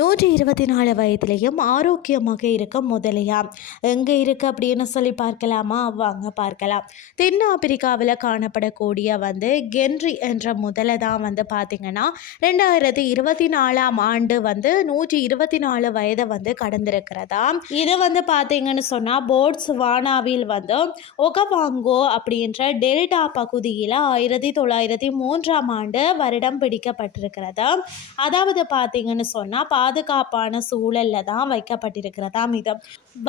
நூற்றி இருபத்தி நாலு வயதுலேயும் ஆரோக்கியமாக இருக்க முதலையா? எங்கே இருக்குது அப்படின்னு சொல்லி பார்க்கலாமா? வாங்க பார்க்கலாம். தென்னாப்பிரிக்காவில் காணப்படக்கூடிய வந்து கென்ரி என்ற முதலை தான் வந்து பார்த்திங்கன்னா ரெண்டாயிரத்தி இருபத்தி நாலாம் ஆண்டு வந்து நூற்றி இருபத்தி நாலு வயதை வந்து கடந்திருக்கிறதா? இது வந்து பார்த்தீங்கன்னு சொன்னால் போட்ஸ் வானாவில் வந்து ஒகவாங்கோ அப்படின்ற டெல்டா பகுதியில் ஆயிரத்தி தொள்ளாயிரத்தி மூன்றாம் ஆண்டு வருடம் பிடிக்கப்பட்டிருக்கிறதா? அதாவது பார்த்தீங்கன்னு சொன்னால் பாதுகாப்பான சூழலில் தான் வைக்கப்பட்டிருக்கிறதாம் இது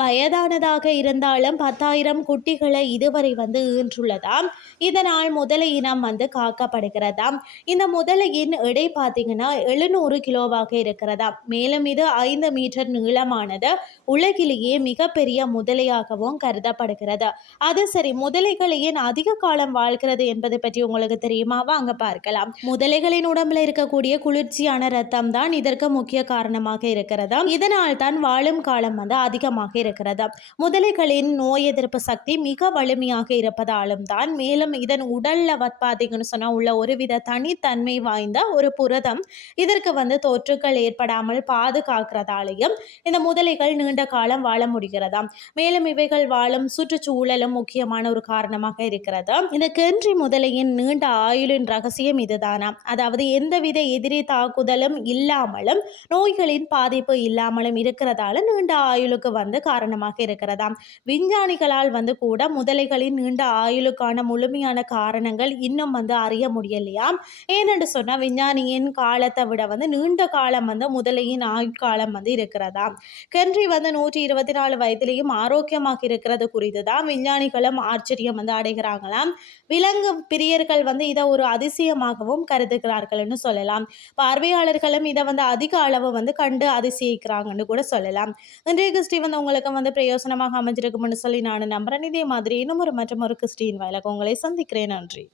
வயதானதாக இருந்தாலும் பத்தாயிரம் குட்டிகளை இதுவரை வந்து ஈன்றுள்ளதாம் இதனால் முதலையினம் இனம் வந்து காக்கப்படுகிறதாம் இந்த முதலையின் எடை பார்த்தீங்கன்னா எழுநூறு கிலோவாக இருக்கிறதாம் மேலும் இது ஐந்து மீட்டர் நீளமானது உலகிலேயே மிகப்பெரிய முதலையாகவும் கருதப்படுகிறது. அது சரி முதலைகள் ஏன் அதிக காலம் வாழ்கிறது என்பதை பற்றி உங்களுக்கு தெரியுமா? வாங்க பார்க்கலாம். முதலைகளின் உடம்புல இருக்கக்கூடிய குளிர்ச்சியான ரத்தம் தான் இதற்கு முக்கிய காரணம். காரணமாக இருக்கிறதா இதனால் தான் வாழும் காலம் வந்து அதிகமாக இருக்கிறதா முதலைகளின் நோய் எதிர்ப்பு சக்தி மிக வலிமையாக இருப்பதாலும் தான் மேலும் இதன் உடல்ல பார்த்தீங்கன்னு சொன்னால் உள்ள ஒருவித தனித்தன்மை வாய்ந்த ஒரு புரதம் இதற்கு வந்து தொற்றுக்கள் ஏற்படாமல் பாதுகாக்கிறதாலையும் இந்த முதலைகள் நீண்ட காலம் வாழ முடிகிறதாம். மேலும் இவைகள் வாழும் சுற்றுச்சூழலும் முக்கியமான ஒரு காரணமாக இருக்கிறது இந்த கென்றி முதலையின் நீண்ட ஆயுளின் ரகசியம் இதுதானா அதாவது எந்தவித எதிரி தாக்குதலும் இல்லாமலும் நோய் நோய்களின் பாதிப்பு இல்லாமலும் இருக்கிறதால நீண்ட ஆயுளுக்கு வந்து காரணமாக இருக்கிறதாம். விஞ்ஞானிகளால் வந்து கூட முதலைகளின் நீண்ட ஆயுளுக்கான முழுமையான காரணங்கள் இன்னும் வந்து அறிய முடியலையா ஏனென்று சொன்னால் விஞ்ஞானியின் காலத்தை விட வந்து நீண்ட காலம் வந்து முதலையின் ஆயுட்காலம் வந்து இருக்கிறதாம். கென்றி வந்து நூற்றி இருபத்தி நாலு வயதிலையும் ஆரோக்கியமாக இருக்கிறது குறித்து தான் விஞ்ஞானிகளும் ஆச்சரியம் வந்து அடைகிறாங்களாம். விலங்கு பிரியர்கள் வந்து இதை ஒரு அதிசயமாகவும் கருதுகிறார்கள்னு சொல்லலாம். பார்வையாளர்களும் இதை வந்து அதிக அளவு வந்து கண்டு அதிசயிக்கிறாங்கன்னு கூட சொல்லலாம். இன்றைய கிறிஸ்டி வந்து உங்களுக்கு வந்து பிரயோசனமாக அமைஞ்சிருக்கும்னு சொல்லி நான் நம்புறேன். இதே மாதிரி இன்னும் ஒரு மற்றும் ஒரு கிறிஸ்டின் வயலுக்கு உங்களை சந்திக்கிறேன். நன்றி.